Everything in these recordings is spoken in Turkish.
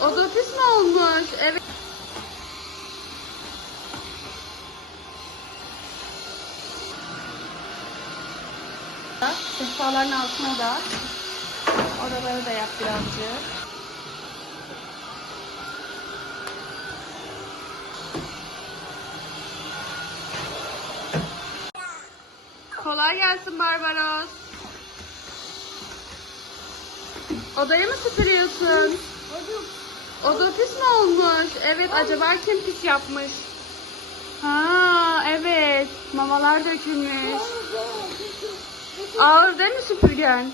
Odafis mi olmuş? Evet. Sehpaların altına da. Oraları da yap birazcık. Kolay gelsin Barbaros. Odayı mı süpürüyorsun? Oda pis mi olmuş? Evet acaba kim pis yapmış? Ha evet mamalar dökülmüş. Ağır değil mi süpürgen?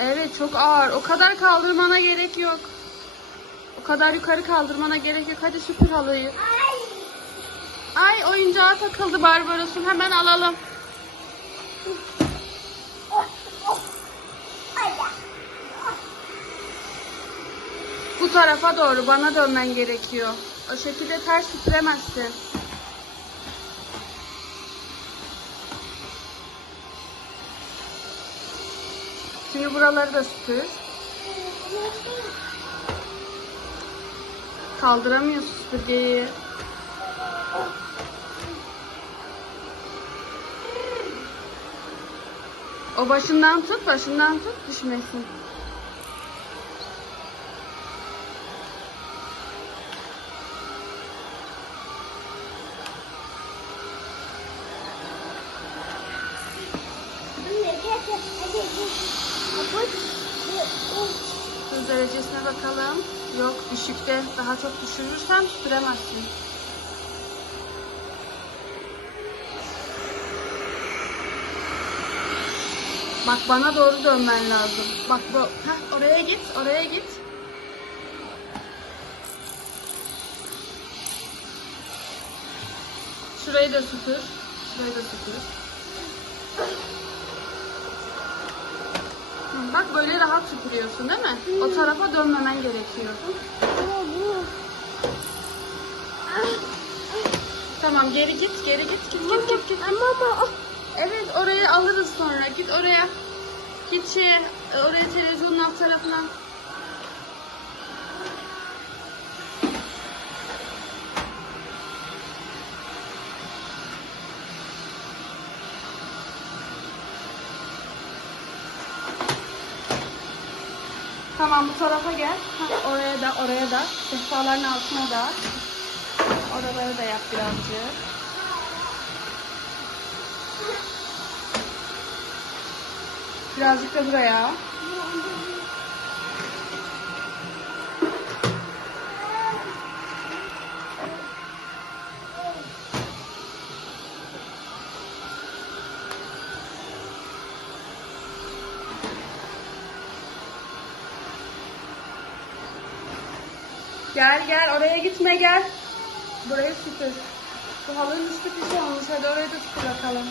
Evet çok ağır. O kadar kaldırmana gerek yok. O kadar yukarı kaldırmana gerek yok. Hadi süpür halıyı. Ay oyuncağa takıldı Barbaros'un. Hemen alalım. Bu tarafa doğru bana dönmen gerekiyor. O şekilde ters süpüremezsin. Şimdi buraları da süpür. Kaldıramıyorsun süpürgeyi. O başından tut, başından tut düşmesin. Hız derecesine bakalım. Yok düşükte. Daha çok düşürürsem süpüremezsin. Bak bana doğru dönmen lazım. Bak bu. Heh, oraya git. Oraya git. Şurayı da süpür. Şurayı da süpür. Bak böyle rahat süpürüyorsun değil mi? O tarafa dönmemen gerekiyor. Tamam geri git, geri git, git, git, git, git. Ama Evet orayı alırız sonra. Git oraya. Git şeye, oraya televizyonun alt tarafına. Tamam bu tarafa gel. Oraya da oraya da. Sehpaların altına da. Oraları da yap birazcık. Birazcık da buraya. Gel gel oraya gitme gel. Burayı süpür. Bu halının üstü pis olmuş. Hadi orayı da süpür bakalım.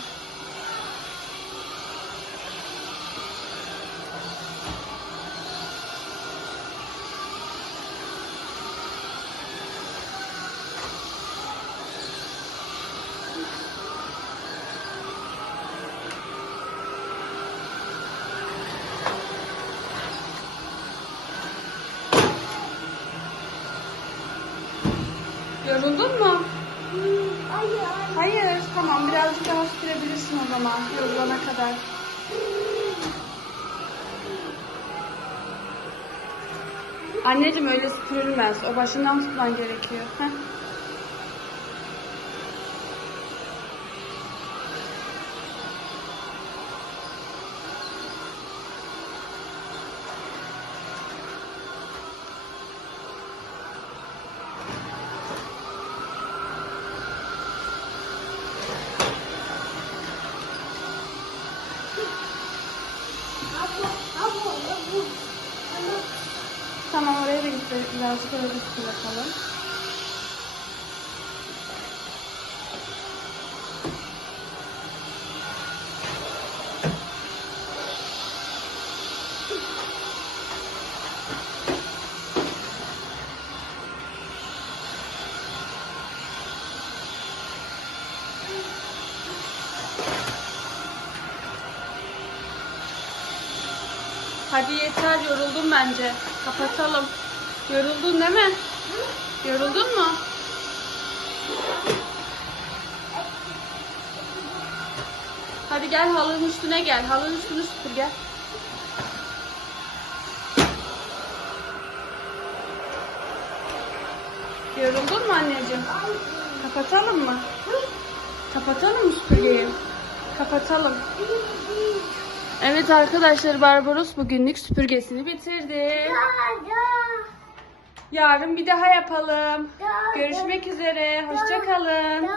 Yoruldun mu? Hayır. Tamam birazcık daha sürebilirsin o zaman. Yorulana kadar. Anneciğim öyle süpürülmez. O başından tutman gerekiyor. Heh. Tamam oraya da gitti. Birazcık öyle gitti bakalım. Hadi yeter yoruldum bence. Kapatalım. Yoruldun değil mi? Yoruldun mu? Hadi gel halının üstüne gel. Halının üstünü süpür gel. Yoruldun mu anneciğim? Kapatalım mı? Kapatalım mı süpürgeyi? Kapatalım. Evet arkadaşlar Barbaros bugünlük süpürgesini bitirdi. Yarın bir daha yapalım. Görüşmek üzere. Hoşça kalın.